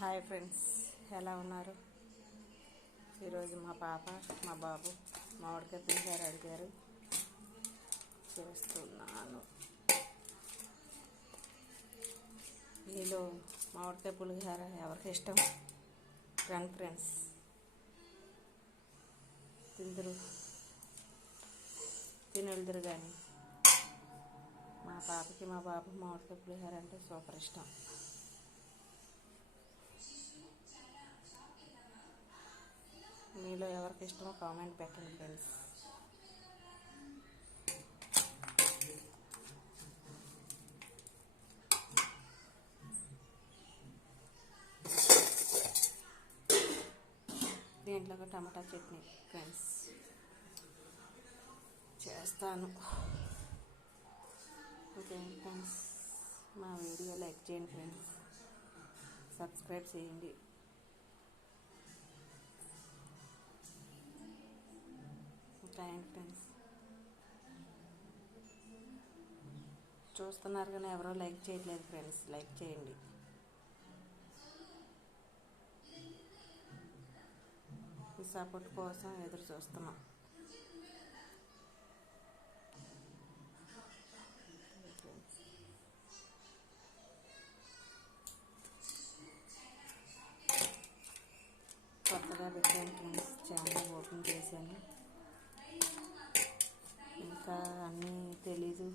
Hi friends, ఎలా ఉన్నారు? ఈరోజు మా పాప మా బాబు మామిడికాయ పులిహోర అడిగారు, చేస్తున్నాను. మీలో మామిడికాయ పులిహోర ఎవరికి ఇష్టం? రండి ఫ్రెండ్స్, తినెళ్దురు కానీ మా పాపకి మా బాబు మామిడికాయ పులిహోర అంటే సూపర్ ఇష్టం. మీలో ఎవరికి ఇష్టమో కామెంట్ పెట్టండి ఫ్రెండ్స్. దీంట్లో టమాటా చట్నీ ఫ్రెండ్స్ చేస్తాను. ఓకే ఫ్రెండ్స్, మా వీడియో లైక్ చేయండి ఫ్రెండ్స్, సబ్స్క్రైబ్ చేయండి. ఫ్రెండ్స్ చూస్తున్నారు కానీ ఎవరో లైక్ చేయట్లేదు ఫ్రెండ్స్, లైక్ చేయండి. ఈ సపోర్ట్ కోసం ఎదురు చూస్తున్నాం. కొత్తగా పెట్టాను ఫ్రెండ్స్, ఛానల్ ఓపెన్ చేశాను. ఇంకా అన్నీ తెలీదు,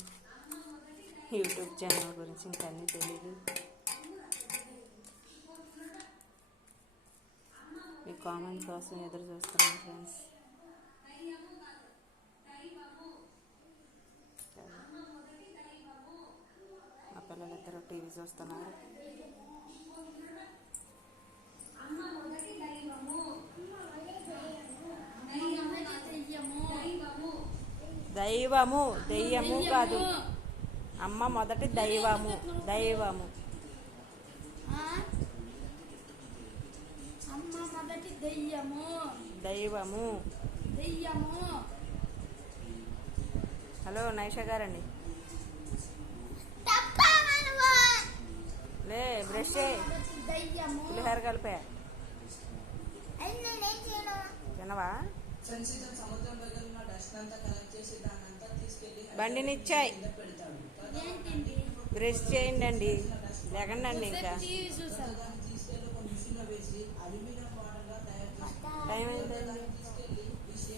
యూట్యూబ్ ఛానల్ గురించి ఇంకా అన్నీ తెలీదు. మీ కామెంట్ కోసం ఎదురు చూస్తున్నాను ఫ్రెండ్స్. మా పిల్లలిద్దరూ టీవీ చూస్తున్నారు. దైవము, దెయ్యము కాదు అమ్మ, మొదటి దైవము. దైవము దైవము. హలో నైషా గారండి, లే బ్రష్ పులిహోర కలిపా తినవా? బండినిచ్చాయి, బ్రష్ చేయండి అండి, లేకండి ఇంకా టైం ఏంటండి?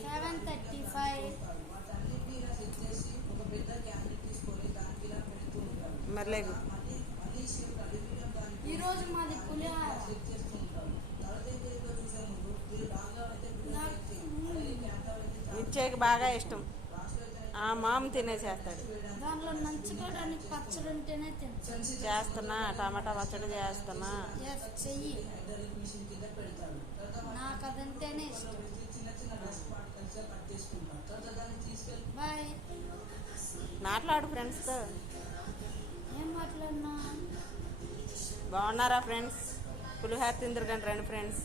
7:35. మరి లేదు, ఈరోజు మాది పులిహోర. ఇచ్చేకి బాగా ఇష్టం, ఆ మామ తినేసేస్తాడు. దాంట్లో నంచుకోవడానికి పచ్చడి ఉంటేనే చేస్తున్నా, టమాటా పచ్చడి చేస్తున్నా. చెయ్యి, నాకు అదంటేనే ఇష్టం. బాయ్. మాట్లాడు ఫ్రెండ్స్తో. ఏం మాట్లాడినా? బాగున్నారా ఫ్రెండ్స్? పులిహోర తిందరు కానీ రండి ఫ్రెండ్స్.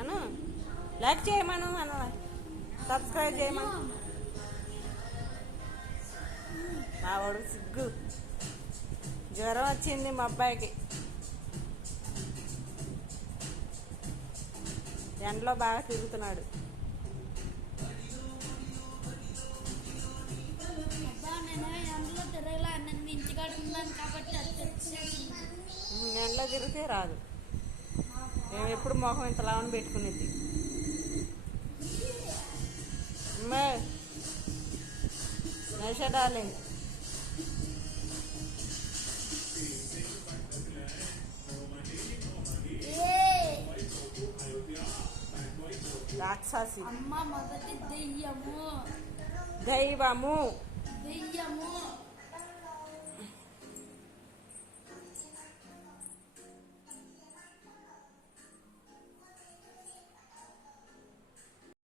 అను లైక్ చేయమను, అను సబ్స్క్రైబ్ చేయమను. మా వాడు సిగ్గు, జ్వరం వచ్చింది మా అబ్బాయికి, ఎండలో బాగా తిరుగుతున్నాడు. ఎండలో తిరిగితే రాదు, మేము ఎప్పుడు మొహం ఇంత లావని పెట్టుకునేది. నైషా డార్లింగ్, రాక్షసి, అమ్మ మొదటి దెయ్యము. దైవము. దెయ్యము